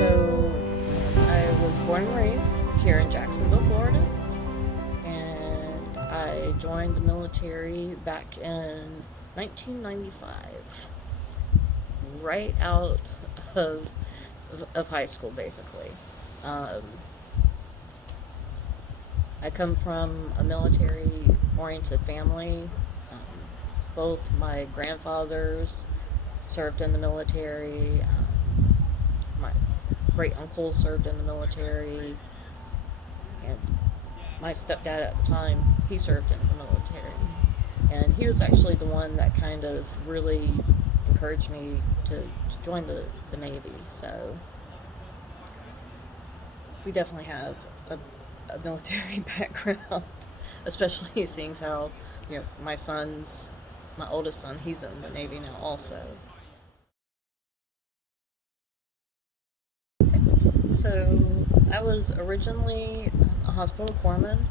So, I was born and raised here in Jacksonville, Florida, and I joined the military back in 1995, right out of of high school, basically. Um, I come from a military-oriented family. Both my grandfathers served in the military. My great uncle served in the military, and my stepdad at the time, he served in the military. And he was actually the one that kind of really encouraged me to join the Navy. So we definitely have a military background, especially seeing how, my oldest son, he's in the Navy now also. So I was originally a hospital corpsman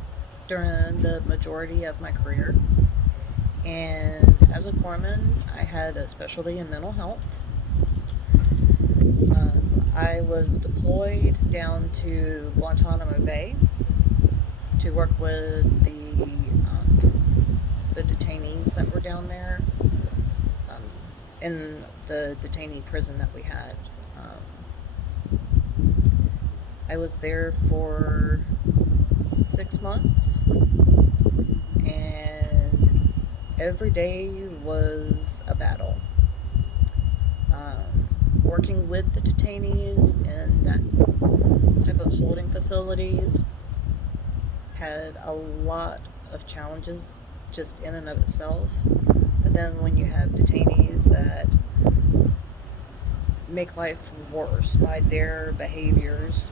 during the majority of my career. And as a corpsman, I had a specialty in mental health. I was deployed down to Guantanamo Bay to work with the detainees that were down there, in the detainee prison that we had. I was there for 6 months, and every day was a battle. Working with the detainees in that type of holding facilities had a lot of challenges just in and of itself. But then when you have detainees that make life worse by their behaviors,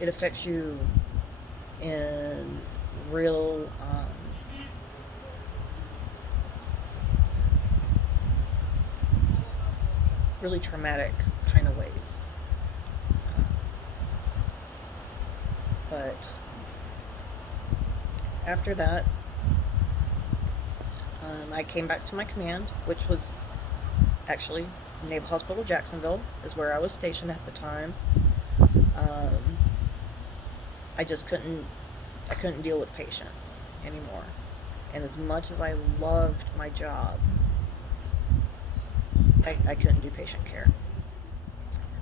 it affects you in real really traumatic kind of ways. But after that, I came back to my command, which was actually Naval Hospital Jacksonville, is where I was stationed at the time. Um, I just I couldn't deal with patients anymore. And as much as I loved my job, I couldn't do patient care.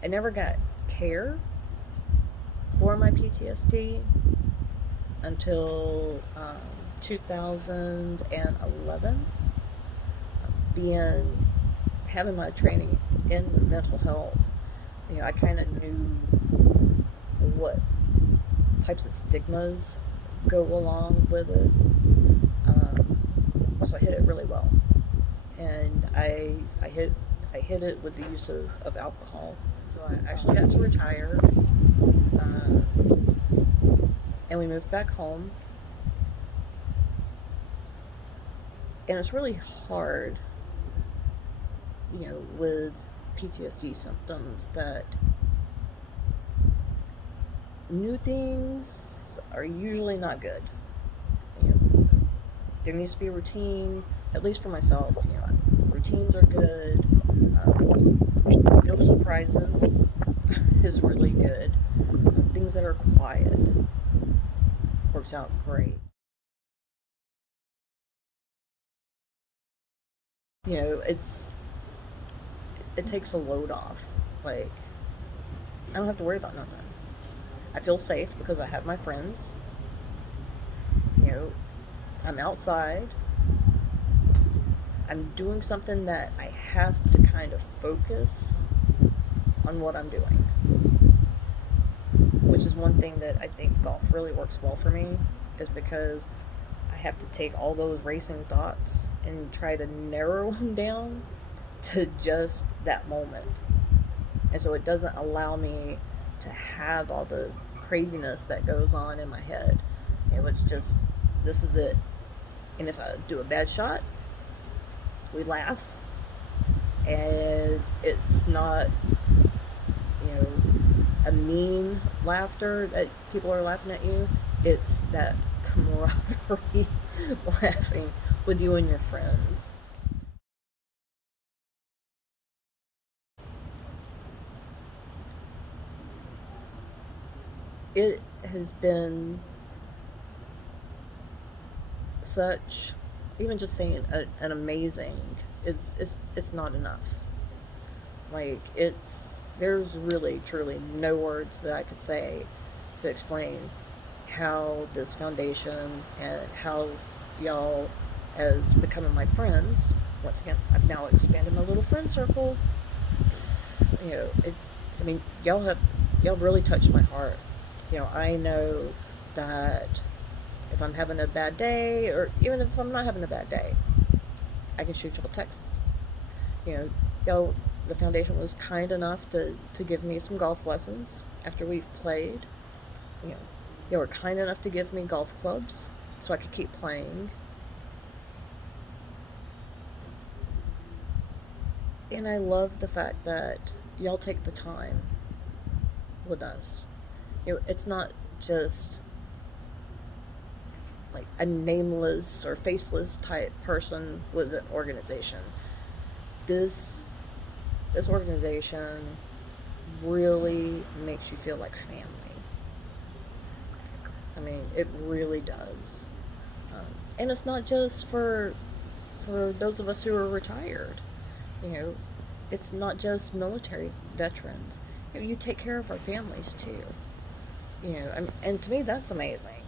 I never got care for my PTSD until 2011. Being having my training in mental health, I kind of knew what types of stigmas go along with it. So I hit it really well, and I hit it with the use of alcohol. So I actually got to retire, and we moved back home. And it's really hard, with PTSD symptoms, that new things are usually not good. You know, there needs to be a routine, at least for myself. Routines are good. No surprises is really good. Things that are quiet works out great. It's it takes a load off. Like, I don't have to worry about nothing. I feel safe because I have my friends. You know, I'm outside. I'm doing something that I have to kind of focus on what I'm doing, which is one thing that I think golf really works well for me, is because I have to take all those racing thoughts and try to narrow them down to just that moment. And so it doesn't allow me to have all the craziness that goes on in my head. It's just, this is it. And if I do a bad shot, we laugh. And it's not, you know, a mean laughter that people are laughing at you. It's that camaraderie laughing with you and your friends. it has been such, even just saying an amazing, it's not enough. Like, there's really truly no words that I could say to explain how this foundation and how y'all, as becoming my friends, once again, I've now expanded my little friend circle. You know, I mean, y'all have really touched my heart. You know, I know that if I'm having a bad day, or even if I'm not having a bad day, I can shoot y'all texts. You know, y'all, the foundation was kind enough to give me some golf lessons after we've played. You know, they were kind enough to give me golf clubs so I could keep playing. And I love the fact that y'all take the time with us. You know, it's not just like a nameless or faceless type person with an organization. This this organization really makes you feel like family. I mean, it really does. And it's not just for those of us who are retired. You know, it's not just military veterans. You know, you take care of our families too. You know, I mean, and to me, that's amazing.